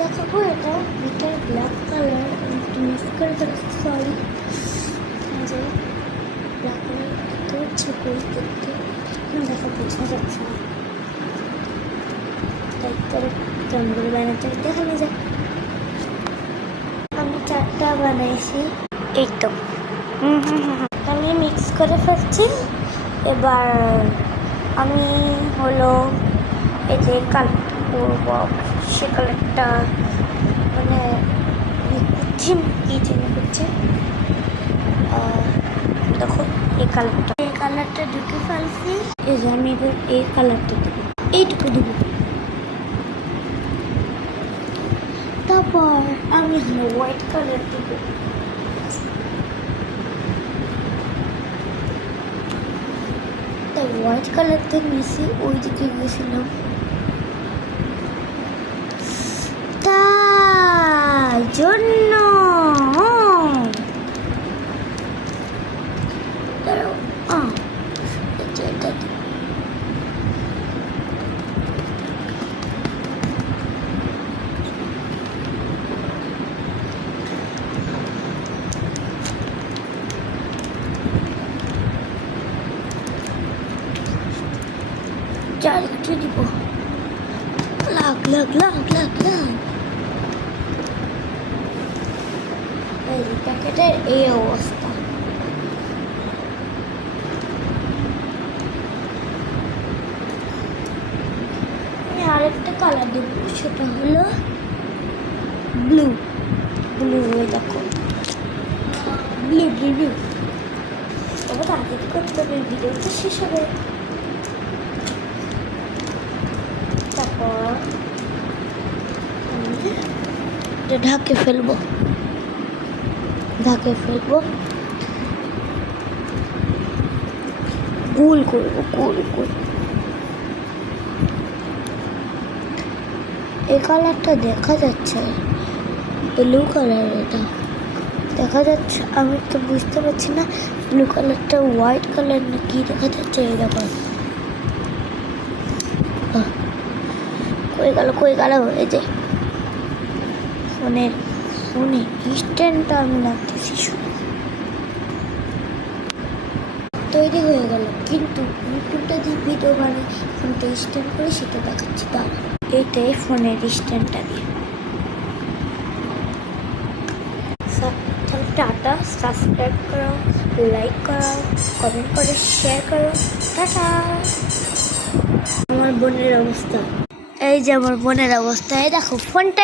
দেখাবো এটা black colour, একটু মিস করে ফেলেছি, সরি। যে ব্ল্যাক কালার দেখতে হচ্ছে কোল দেখতে দেখা বোঝা যাচ্ছে না, তাই করে কেমন করে বানাতে দেখানো যায়। আমি 4টা বানাইছি, এই তো আমি মিক্স করে ফেলছি। এবার আমি হলো এই যে কালার করব, সে কালারটা মানে করছি কি জন্য করছি দেখো, এই কালারটা ঢুকে ফেলছি। এই যে আমি এবার এই কালারটা দেবো, এইটুকু দেবো। তারপর আমি হলো হোয়াইট কালার দেবো। তাই হোয়াইট কালারটা নিয়েছি, ওই দিকে গেছিলাম, তাই জন্য একটু দিব, লাগ লাগ লাগ লাগ লাগ। এই প্যাকেটের এই অবস্থা। আরেকটা কালার দেব, সেটা হলো ব্লু। ব্লু দেখো, ব্লু ব্লু ব্লু। এবার তাড়াতাড়ি করতে হবে, ভিডিওটা শেষ হবে। তারপর ঢাকে ফেলবো, গোল করবো, গোল গোল। এই কালারটা দেখা যাচ্ছে, ব্লু কালার, এটা দেখা যাচ্ছে, আমি তো বুঝতে পারছি না ব্লু কালারটা হোয়াইট কালার না কি দেখা যাচ্ছে। এই ব্যাপার কই গেল এই যে ফোনে স্ট্যান্ডটা আমি লাগতেছি, তৈরি হয়ে গেল। কিন্তু ইউটিউবটা যে ভিডিও বানাই ফোনটা স্ট্যান্ড করে সেটা দেখাচ্ছি। তা এইটাই ফোনের স্ট্যান্ডটা দিয়ে। টাটা, সাবস্ক্রাইব করো, লাইক করো, কমেন্ট করে শেয়ার করো। টাটা। আমার বোনের অবস্থা, এই যে আমার বোনের অবস্থা, এই দেখো ফোনটা